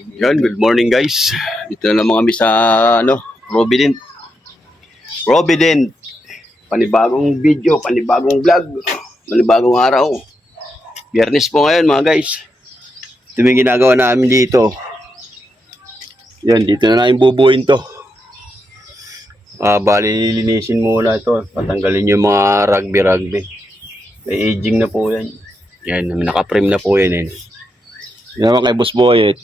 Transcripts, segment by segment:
Yan, good morning guys. Dito na naman kami sa Provident. Provident. Panibagong video, panibagong vlog, panibagong araw. Biyernes po ngayon mga guys. Ito yung ginagawa namin dito. Yan, dito na namin bubuin to. Bali nilinisin muna ito. Patanggalin yung mga rugby. May aging na po yan. Yan, naka-frame na po yan. Yan naman kay Boss Boyet.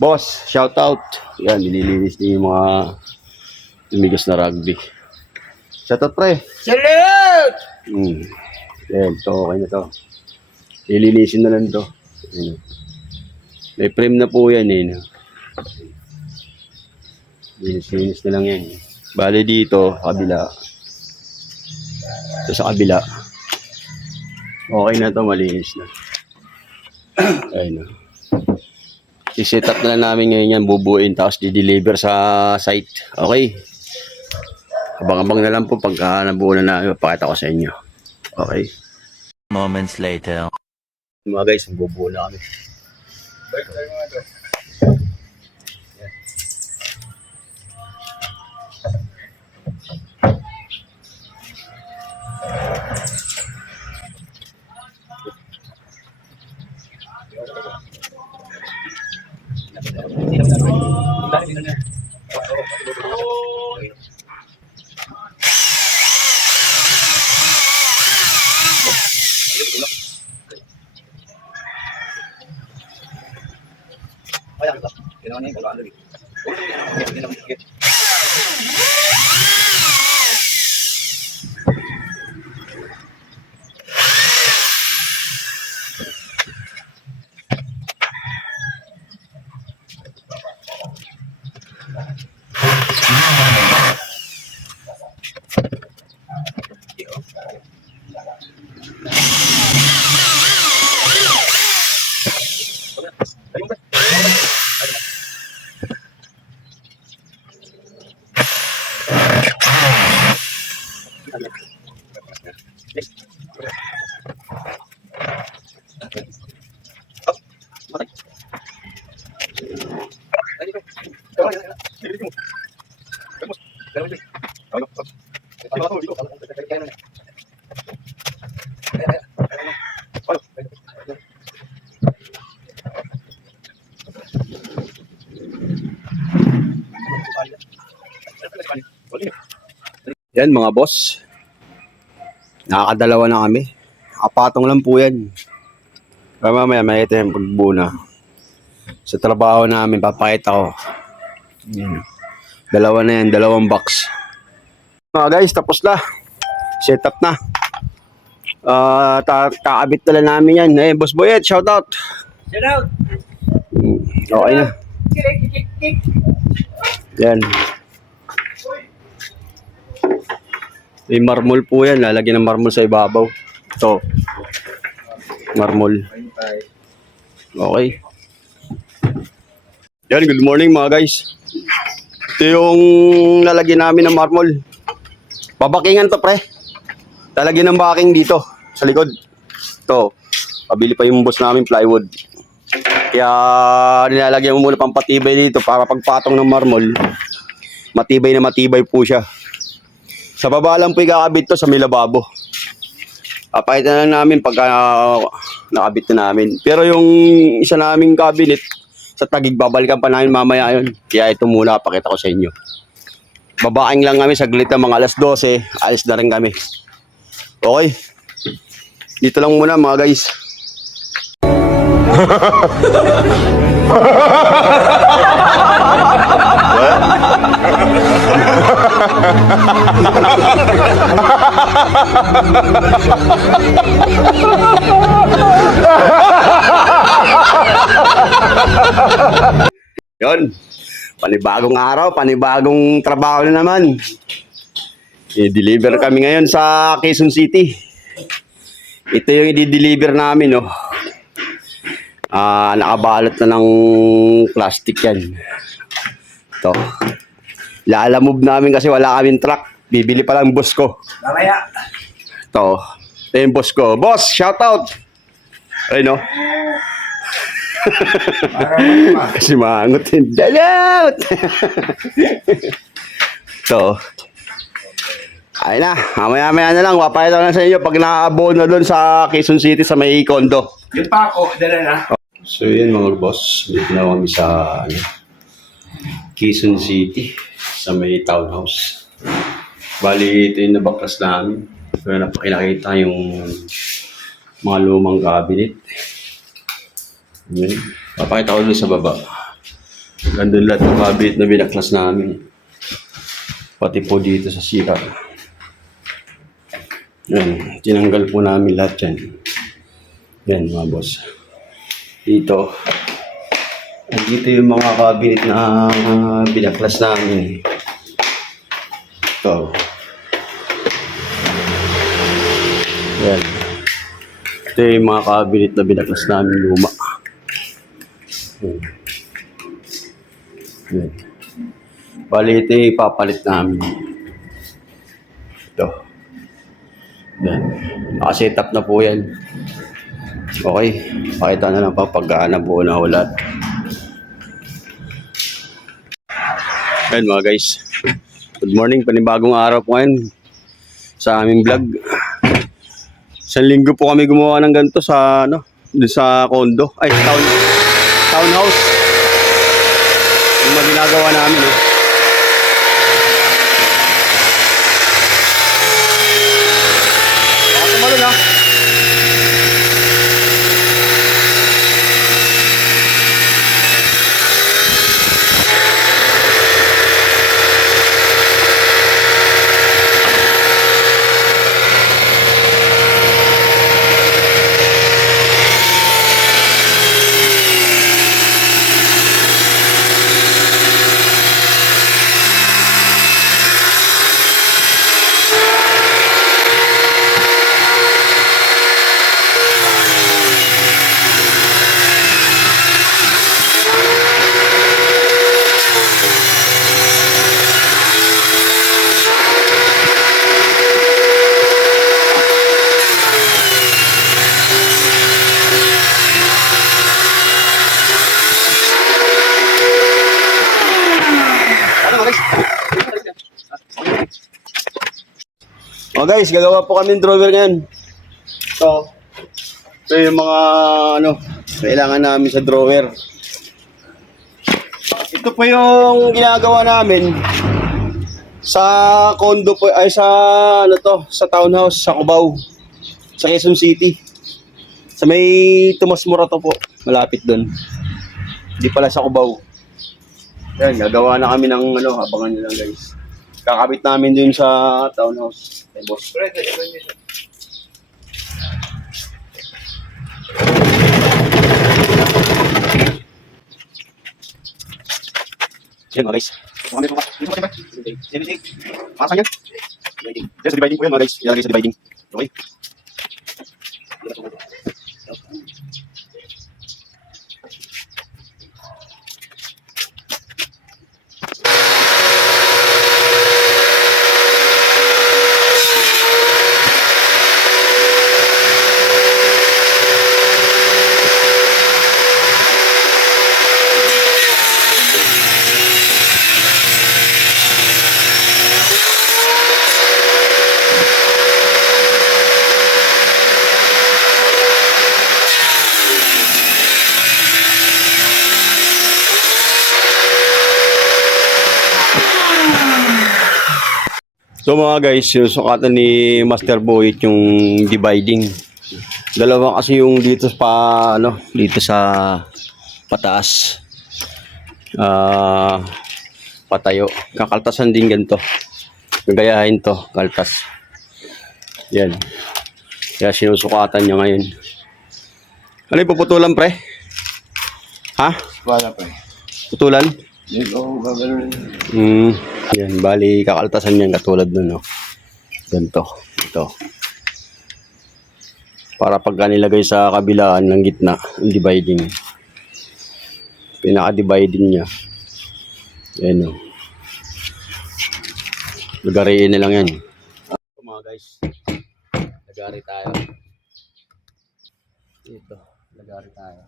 Boss, shout out. Yan, nililinis niya yung mga tumigas na rugby. Shout out, pre. Salute! Yan, ito, okay na to. Nilinisin na lang to. Yan. May frame na po yan, Linis na lang yan. Bale dito, kabila. Ito sa kabila. Okay na to, malinis na. Ayun na. I-set up na lang namin ngayon yan, bubuin, tapos di-deliver sa site. Okay. Abang-abang na lang po pagka nabuo na namin, papakita ko sa inyo. Okay. Moments later. Mga guys, bubuo na kami. Balik tayo mga ito. Yan mga boss. Nakakadalawa na kami. Apatong lang po yan. Pero mamaya may ito yung pagbuo na. Sa trabaho namin, papakita ko. Yan. Dalawa na yan, dalawang box. Mga guys, tapos na. Set up na. Kakabit na lang namin yan. Boss Boyet, shout out. Shout out! Okay na. Yan. May marmol po yan. Lalagyan ng marmol sa ibabaw. Ito. Marmol. Okay. Yan, good morning mga guys. Ito yung lalagyan namin ng marmol. Babakingan to, pre. Lalagyan ng backing dito sa likod. Ito. Pabili pa yung boss namin plywood. Kaya nilalagyan mo muna pampatibay dito para pagpatong ng marmol, matibay na matibay po siya. Sa baba lang po ikakabit to sa may lababo. Papakita na lang namin pagka nakabit na namin. Pero yung isa naming cabinet sa tagig, babalikan pa namin mamaya yun. Kaya ito muna pakita ko sa inyo. Babaking lang kami saglit na mga alas 12. Alis na rin kami. Okay. Dito lang muna mga guys. Yon, panibagong araw, panibagong trabaho na naman. I-deliver kami ngayon sa Quezon City. Ito yung i-deliver namin, no. Nakabalot na ng plastic yan. Ito. Lalamove namin kasi wala kaming truck. Bibili pa lang boss ko. Mamaya. Ito. Ito yung boss ko. Boss, shout out! Ayun, no. Para ma. Kasi maangot yun. Dalot! So, ay na. Mamaya-maya na lang. Wapayat ko na sa inyo pag nakaabot na doon sa Quezon City sa may condo. Yung pako, dala na. So yun mga boss, dito na kami sa Quezon City, sa may townhouse. Bali, ito yung nabaklas namin. So napakilakita yung mga lumang cabinet. Yun. Papakita ko dun sa baba. Gandun lahat ng cabinet na binaklas namin. Pati po dito sa CR. Yan, tinanggal po namin lahat yan. Yan mga boss. Dito. Dito yung mga cabinet na binaklas namin. Ito. Yan. Ito yung mga cabinet na binaklas namin luma. Yan. Yan. Bali ito yung ipapalit namin. Ito. Yan. Nakaset up na po yan. Okay. Pakita na lang pa pagka nabuo na ulat. Ayan mga guys. Good morning. Panibagong araw po ngayon sa aming vlog. Isang linggo po kami gumawa ng ganito sa doon sa condo. Ay, townhouse. Yung mga ginagawa namin. Baka tumalon ha. Oh guys, gagawa po kami ng drawer ngayon. Ito yung mga kailangan namin sa drawer. Ito po yung ginagawa namin sa condo po, ay sa sa townhouse sa Cubao, sa Quezon City. Sa may Tomas Morato po, malapit doon. Hindi pala sa Cubao. Yan, gagawa na kami ng abangan nyo lang guys. Kakabit namin dun sa townhouse. Hey, boss. Yan mga guys. Pasang yan. Just dividing po yan mga guys. Ilalagay sa dividing. Okay. So mga guys, sinusukatan ni Master Boyet yung dividing. Dalawa kasi yung dito dito sa pataas. Patayo. Kakaltasan din ganito. Gagayahin to, kaltas. Yan. Kaya sinusukatan niya ngayon. Ano yung puputulan pre? Ha? Wala pa eh. Putulan? Dito ako gagano'n. Yan, bali kakaltasan niyan katulad nun, ganito, ito. Para pagka nilagay sa kabilaan ng gitna, yung dividing. Pinaka-dividing niya. Ayan, Lagariin na lang yan. Ito mga guys, lagari tayo. Ito, lagari tayo.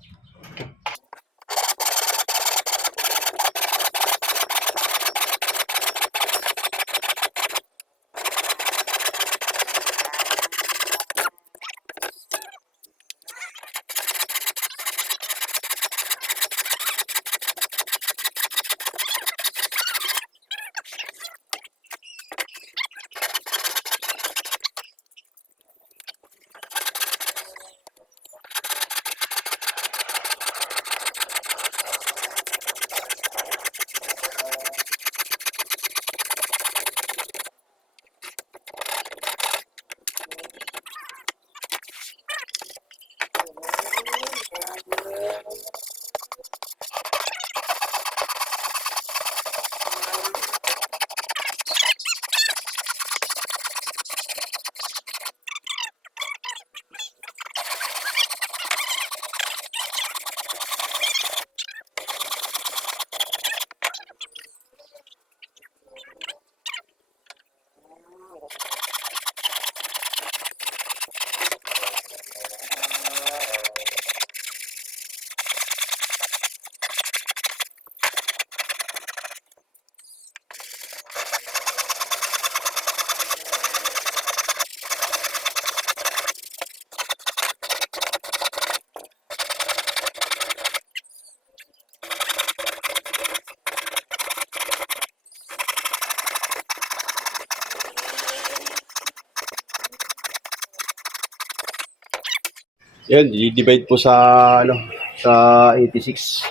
Yan, i-divide po sa, ano, sa 86.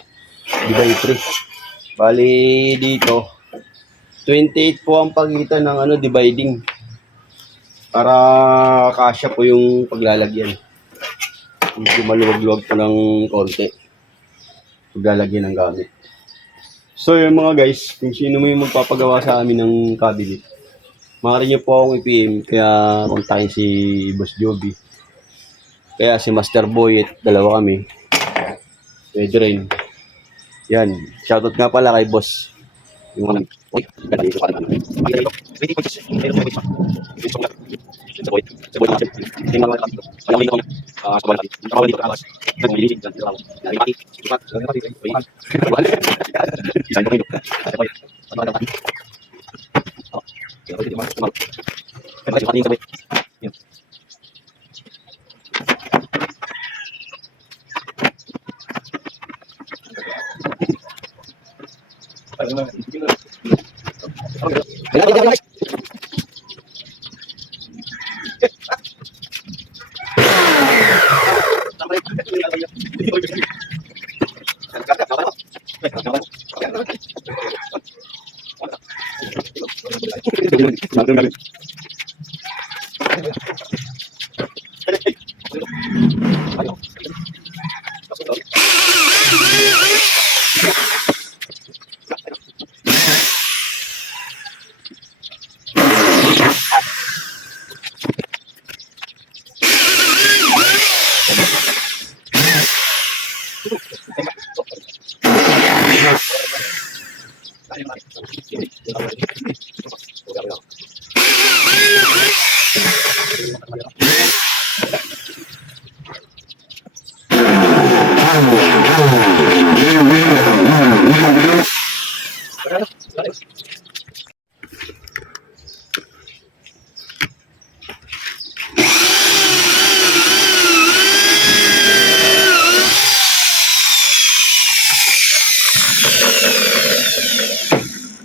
Divide 3. Bali, dito, 28 po ang pagitan ng, ano, dividing. Para kasya po yung paglalagyan. Medyo maluwag-luwag po ng konti. Paglalagyan ng gamit. So, yung mga guys, kung sino mo yung magpapagawa sa amin ng cabinet, maaari niyo po akong i-PM, kaya kontakin si Boss Joby. Kaya si Master Boy at dalawa kami. Pwede rin. Yan. Shoutout nga pala kay Boss. Yung mga Uy, ganda dito pa naman. Pagkita dito. Pwede ko just. Pwede ko just. Gusto ko na. Sa Boy. Sa Boy naman. Hindi mga mga dito. Kaya dito kami. Sa Boy natin. Nakawal dito kakas. Nagmilisin. Dito ako. Nagmati. Sipat. Nagmati. Uy. Uy. Isang ko rin. Sa Boy. Sa Boy natin. Kaya pwede mo. Kaya pwede mo. Kaya pwede mo.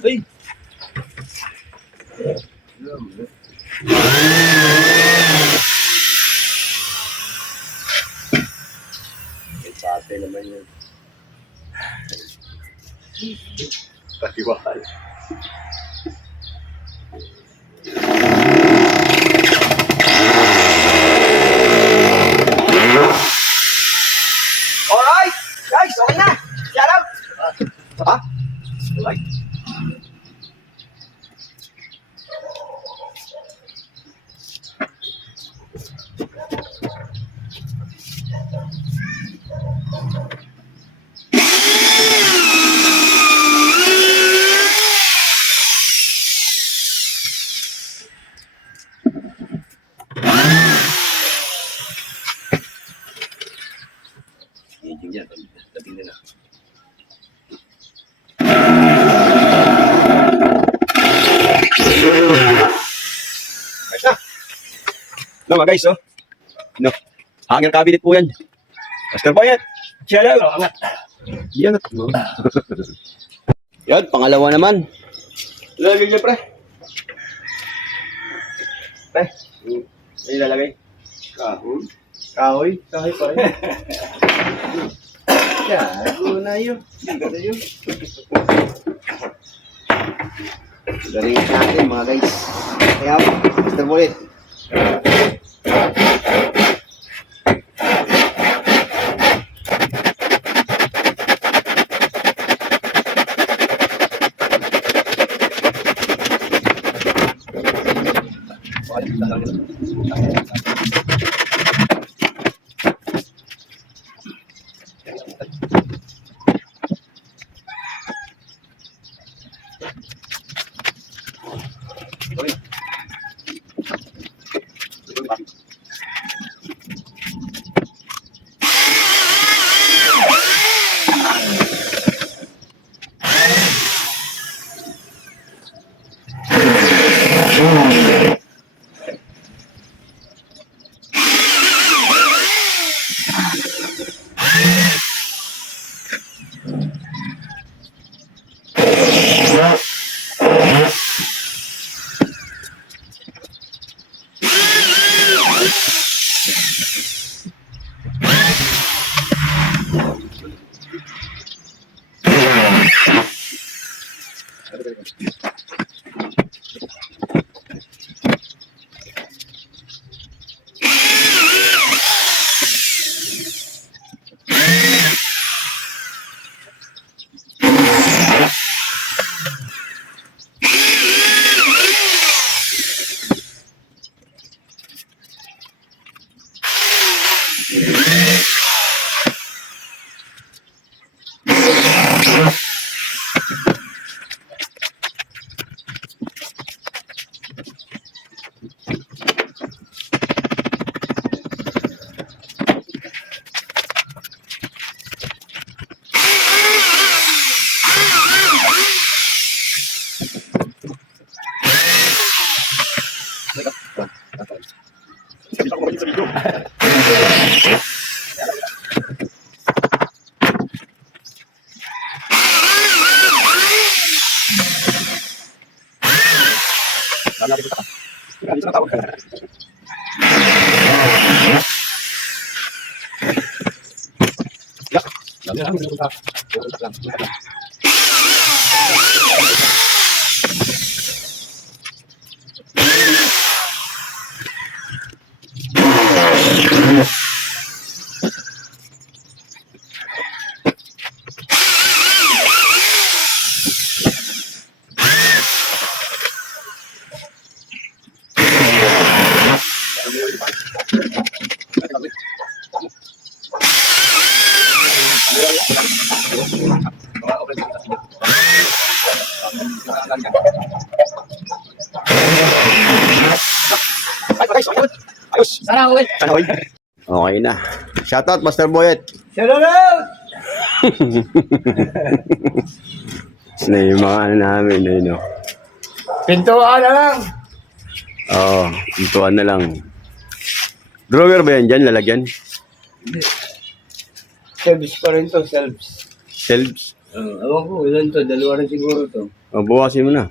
Ay! Pate naman yun. Katiwakal. Alright! Guys, okay na! Shut up! Ha? Alright. Aging yan. Dating nila. Guys na! No, mga guys, oh. No. Hanger cabinet po yan. Master Boy yan. Shout out! Angat. Yan. Yan, pangalawa naman. Lalagay niya, pre. Pre. Ay, lalagay. Kahon. Kahoy. Kahoy pa rin. Yan. Na yun. Ganda yun. Galing natin, mga guys. Kaya, Master Boy. Sana ulit. Okay na. Shoutout, Master Boyet. Shout out! Na yung mga ano namin, no? Pintuan na lang. Oo, pintuan na lang. Drawer ba yan dyan, lalagyan? Service pa rin to, selves. Shelves? Ewan ko, ilan to? Dalawa rin siguro to. O, buwasin mo na.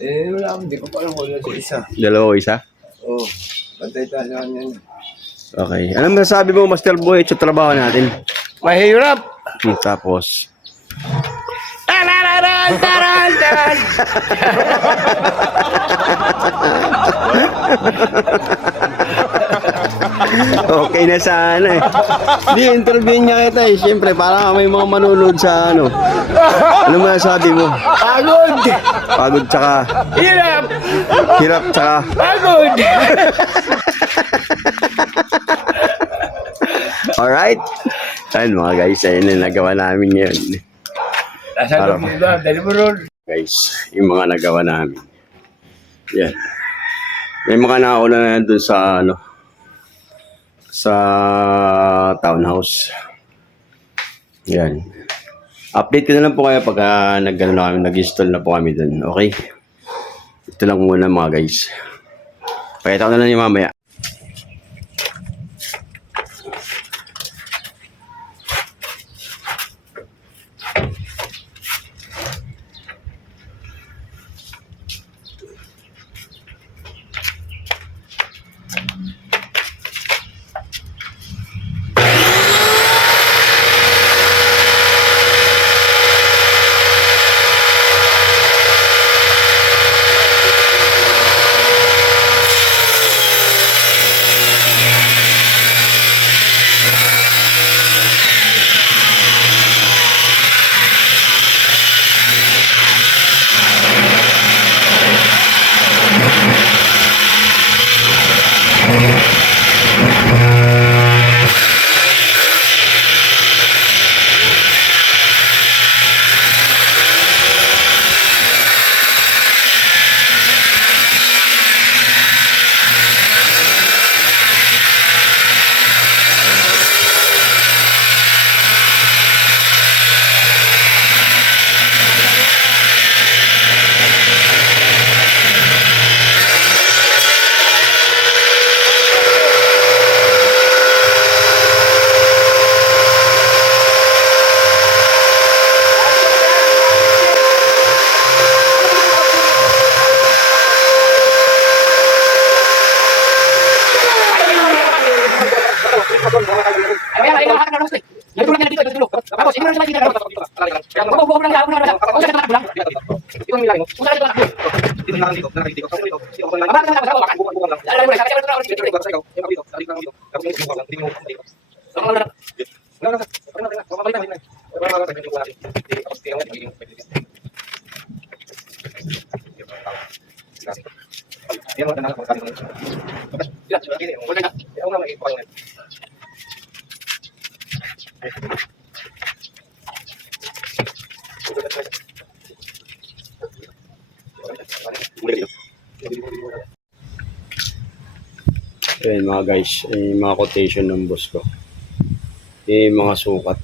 Wala, hindi ko pa alam kung ilan sa isa. Dalawa o isa? Oo. Bantay tayo naman yan. Okay. Anong masasabi mo, Master Boyet, sa trabaho natin? Mahirap! Tapos, Tararan! Taran! Taran! okay na sana eh. Di, interview niya kita eh. Siyempre, parang may mga manunood sa ano. Ano masasabi mo? Pagod! Pagod tsaka, Hirap! hirap tsaka. Pagod! Alright? Ayun mga guys, ayun na nagawa namin ngayon. Nasa loob mo ba? Dali mo ron. Guys, yung mga nagawa namin. Yan. May mga nauna na doon sa ano, sa townhouse. Yan. Update ko na lang po kayo pag nag-install na po kami doon. Okay? Ito lang muna mga guys. Pakita ko na lang yung mamaya. Tapos, hindi mo na siya makikita. Ayan mga guys, yung mga quotation ng boss ko. Yung mga sukat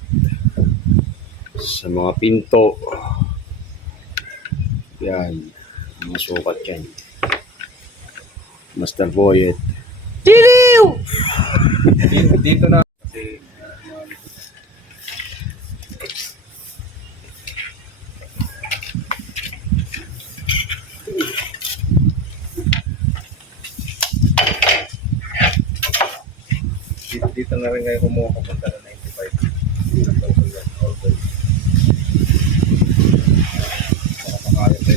sa mga pinto. Yan, mga sukat yan. Master Boyet. Dito na. Dito na rin ngayon kumuha ko punta na 95. Okay. Makakaya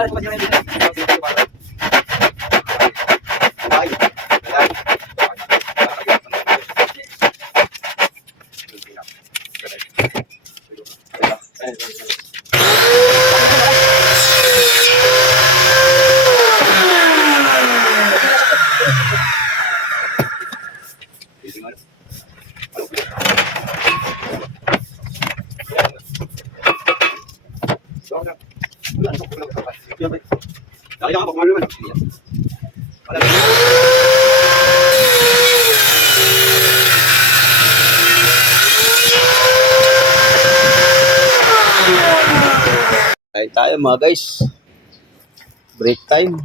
tayo. Kain tayo mga guys. Break time.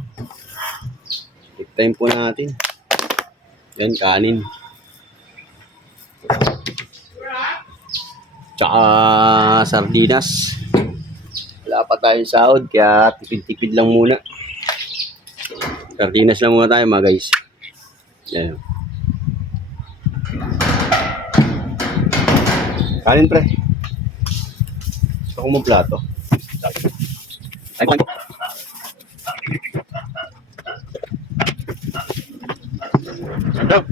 Break time po natin. Yan, kanin. Tsaka sardinas. Wala pa tayong sahod, kaya tipid-tipid lang muna. Sardinas lang muna tayo mga guys. Yan. Kanin pre. Gusto ko mong plato. Ay, kumain po. Sarap.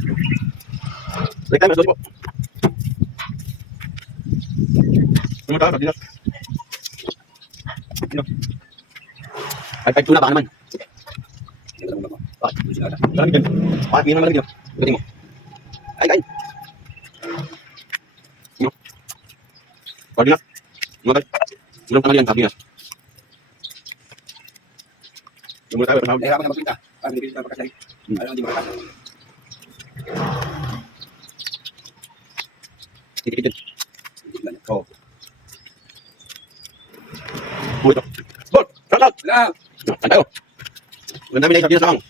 Break time, mas po. Ano tayo, sardinas? Ay, tuna baka naman. Bakit? Bakit yun naman lagi? Gating mo. Ay, kain. Sardinas. Mga guys. Ulang tangali yan, sardinas. Yung muna tayo, panahon. Nahirapan na magpinta. Para hindi na magkasay. Alam, hindi makakasay. Titipid yun. Oo. Uy, ito. Bol! Shout out! Lang! Saan tayo? Ang dami na yung sardinas lang.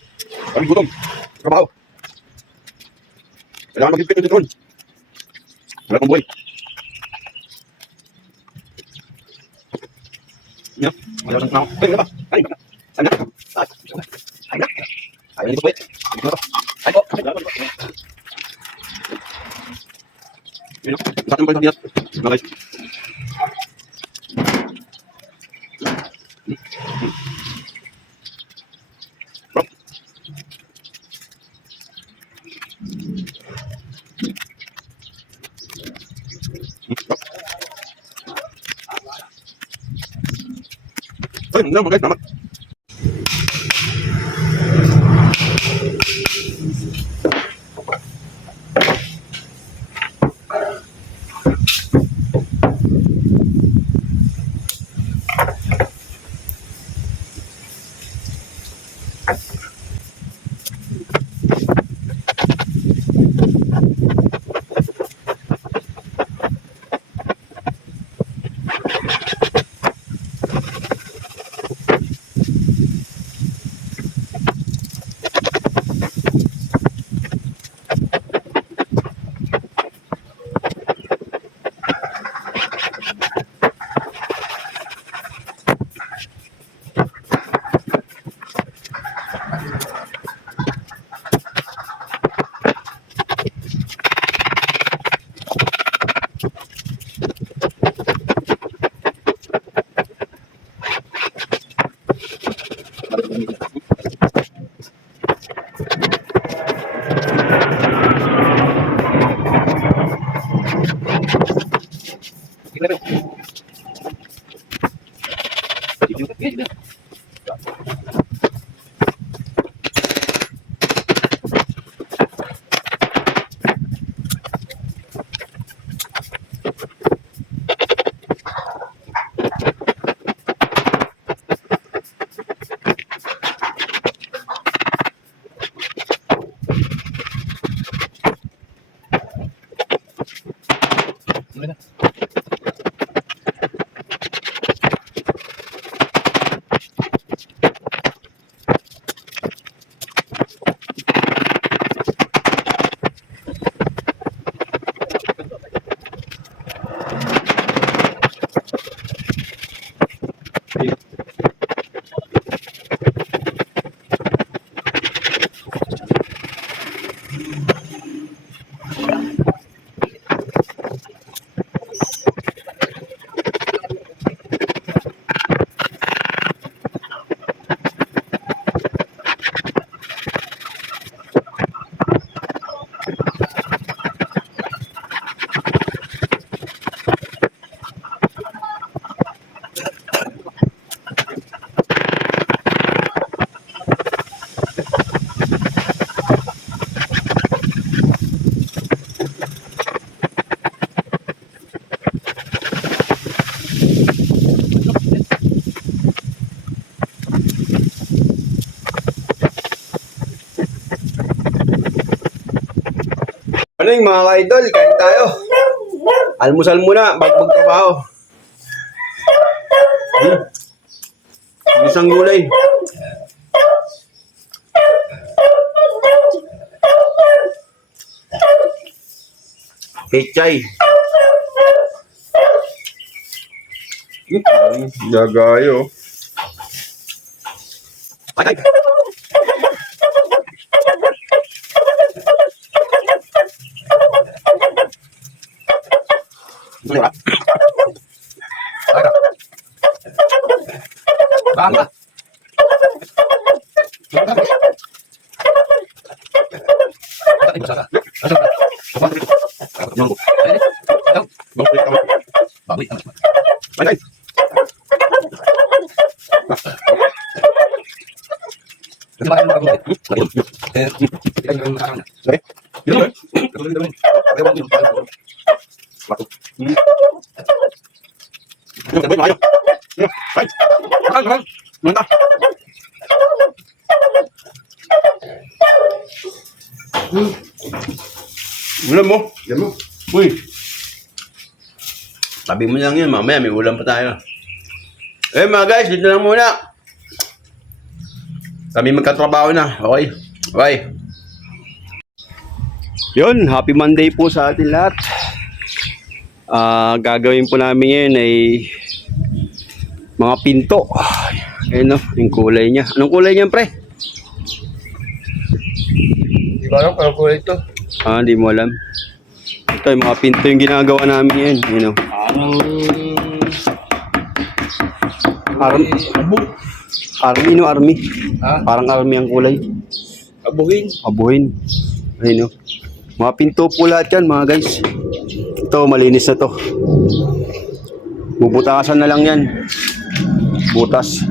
Kami gutom. Trabaho. Kailangan mag-ipit yung titron. Wala pang buhay. Yan. Wala pang tao. Ay, wala pa. Ay, wala. Ay, wala. Ay, wala. Ay, hindi po, wait. Ay, po. Ay, po. Yan. Sa atin po yung sardinas. Mga guys. Ayun, mga guys, tama. Ano yung mga ka-idol? Kain tayo. Almusal muna bago magtrabaho. Isang gulay. Pechay. Dagayo. Ay! Baka. Ulam mo? Yan mo. Uy. Tabi mo lang yun, mamaya may ulam pa tayo. Eh mga guys, dito lang muna. Kami magkatrabaho na. Okay? Bye. Yun, happy Monday po sa atin lahat. Gagawin po namin ngayon ay mga pinto. Ayun o, yung kulay niya. Anong kulay niyan, pre? Di ba alam kung kulay ito? Hindi mo alam. Ito, yung mga pinto yung ginagawa namin ngayon. Ayun o. Army, no? Army. Ha? Parang army ang kulay. Abugin. Abuhin. Ayun o. Mga pinto po lahat yan, mga guys. Ito, malinis na to. Bubutasan na lang yan. butas.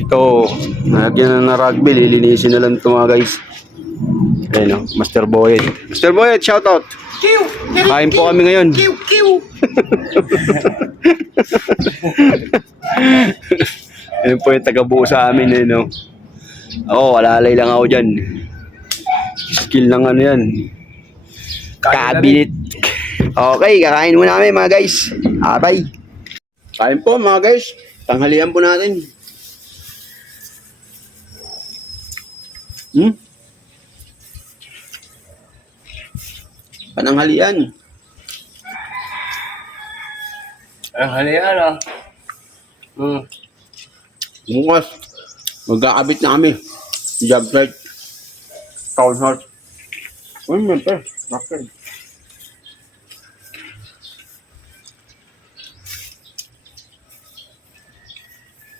Ito, nalagyan na rugby, lilinisin na lang ito mga guys. Ayun o, Master Boyet. Master Boyet, shoutout! Kain po kami ngayon. Ayun po yung taga-buo sa amin eh, no? Oo, alalay lang ako dyan. Skill ng ano yan. Cabinet. Okay, kakain muna namin mga guys. Abay. Kain po mga guys. Tanghalian po natin. Pananghalian. Ang halihan ah. Bukas, magkakabit na kami. Job site. Town hall. Uy, mente. Bakit?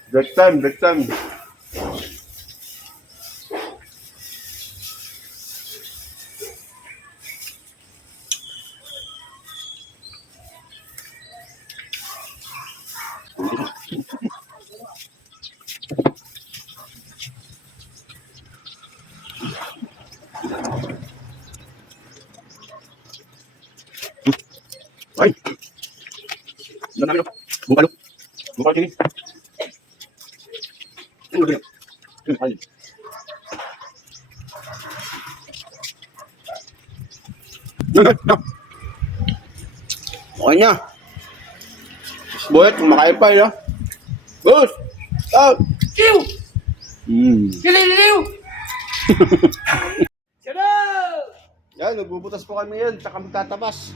Break time, break time. Ay! Ano namin o? Bukalo. Bukalo kini. Ano ba yun? Ay. Okay na. Boyet, kumakain pa yun. Boss! Out! Kiw! Hmm. Kililiw! Yan, nagbubutas po kami yan. Tsaka magtatabas.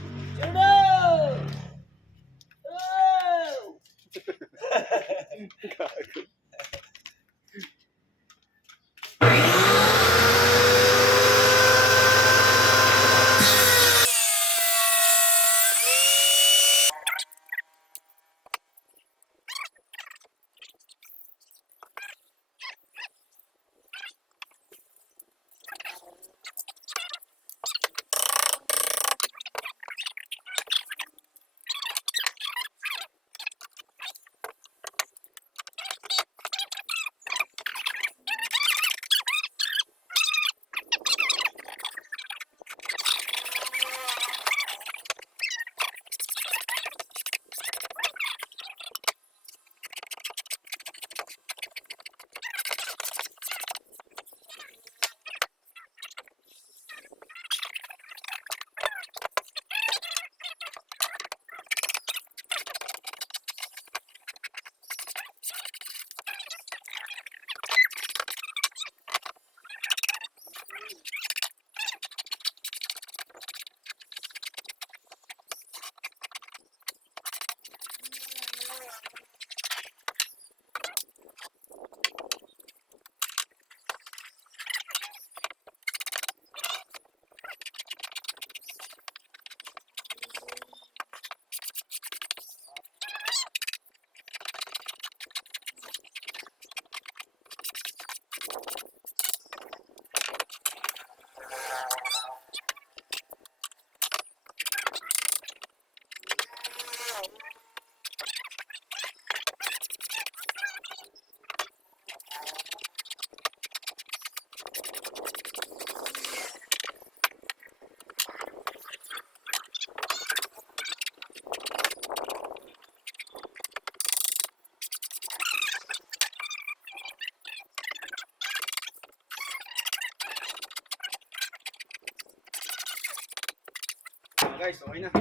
Guys, okay na.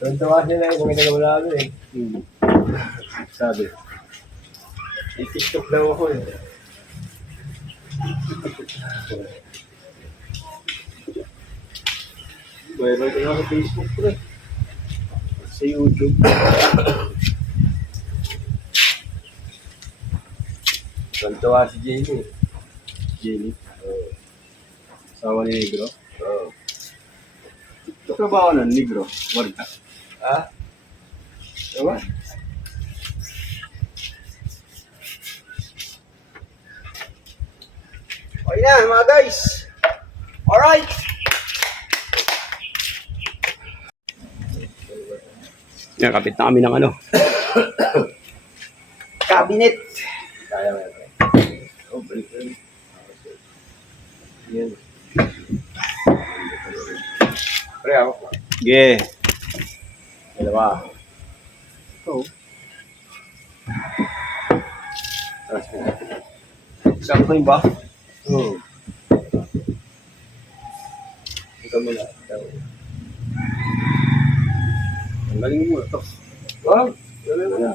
Tuntawa sila yung mga nagawa namin eh. Sabi. I-tiktok daw ako eh. Viral kayo sa Facebook, pre. Sa YouTube. Tuntawa si Jamie. Jenny. Asawa ni Negro. Oo. TikTok na ba ako ng Negro? Wala. Ha? Diba? na mga guys. Alright. Yan, kapit na kami ng ano. Cabinet. Kaya mo yan. Oh, balik yan. Yan. Pre, ako. Sige. Dalawa. Oh. Sakto yun ba? Oo. Ikaw mo na. Ang galing mo ito. Wow! Dalawa na.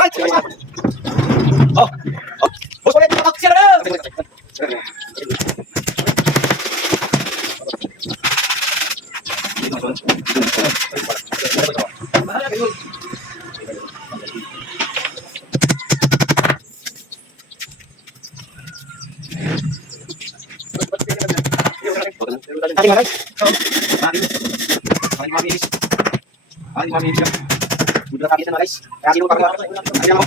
Alright. Oh. Oh. Bos ulit. Sira na. Udah kaki na guys. Kaya sino pa ko? Ano mo?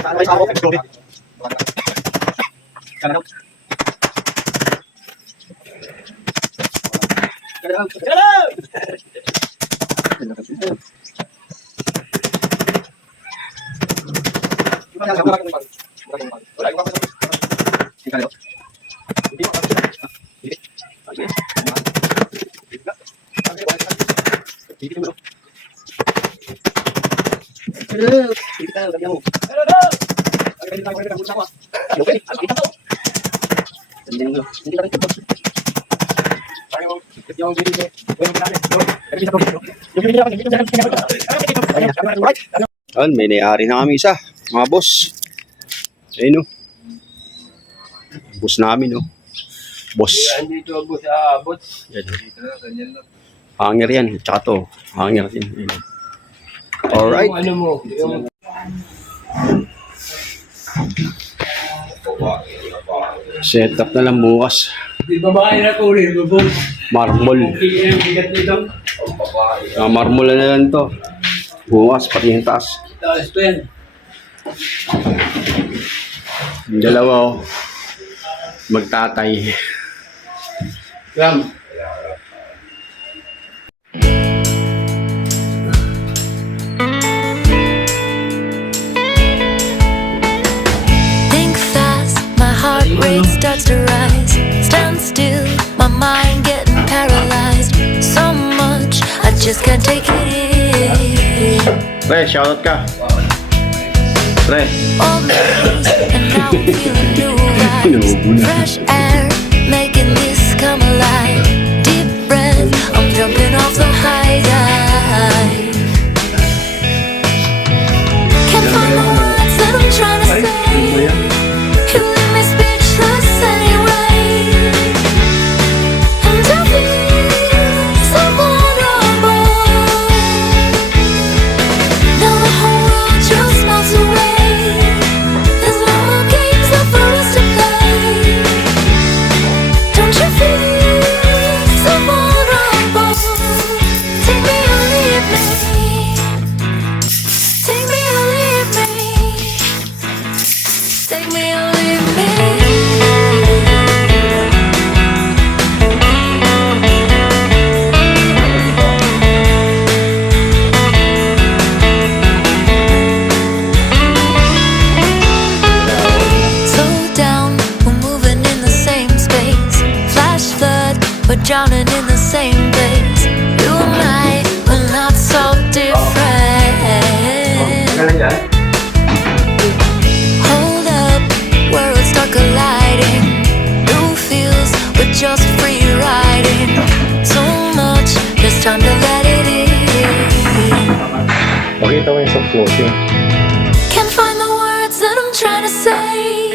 Saan kayo ako? Go. Sana daw. Sana daw. Ayun, may nayari na kami isa, mga boss. Ayun o. Boss namin o. Boss. Dito ako sa abot. Yan. Dito na, ganyan lang. Hanger yan. Tsaka to. Hanger din. Ayun. Alright. Yung ano mo, yung Setup na lang bukas. di ba ba na ko rin, bubong? Marmol. Kaya yung bigat nito. Marmol na lang to. Bukas, pati yung taas. Taas pa yan. Yung dalawa o. Magtatay. Ram. Think fast, my heart rate starts to rise. Stand still, my mind getting paralyzed. So much, I just can't take it in. Pre, shoutout ka. Pre. Old days, and now I'm feeling new vibes. Fresh air, making this come alive. Deep breath, I'm jumping off the high dive. Can't find the words that I'm trying to say. You leave me speechless anyway. And I feel so vulnerable. Now the whole world just melts away. There's no more games left for us to play. Don't you feel so vulnerable? Take me or leave me. Take me or leave me. Take me or leave me. Slow down, we're moving in the same space. Flash flood, we're drowning in the same place. You and I, we're not so different. Hold up, worlds start colliding. New feels, we're just free riding. So much, just time to let it in. Pakita mo yung sa floating. Can't find the words that I'm trying to say.